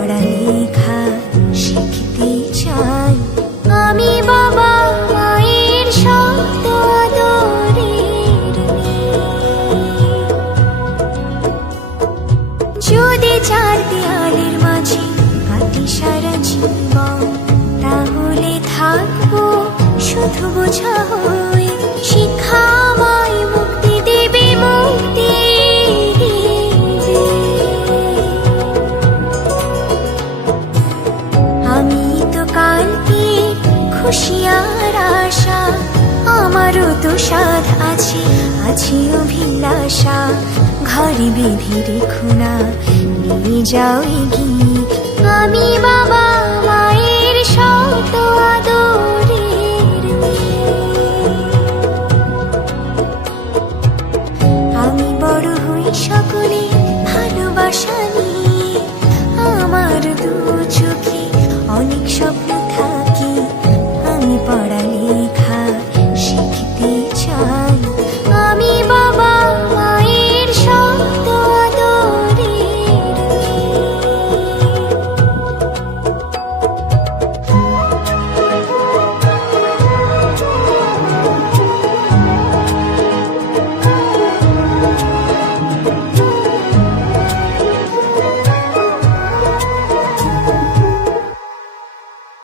পড়ালেখা শিখতে চাই। আমি বাবা মায়ের শব্দ আদরের মেয়ে। যদি চার দেয়ালের মাঝে কাটি সারা জীবন, তাহলে থাকবো শুধু বোঝা হয়ে। শিক্ষা আমায় মুক্তি দেবে, মুক্তি দেবে। আমি তো কালকে খুশি আর আশা, আমারও তো সাধ আছে, আছে অভিলাষা। ঘরে বেঁধে রেখো না, নিয়ে যাও এগিয়ে। আমি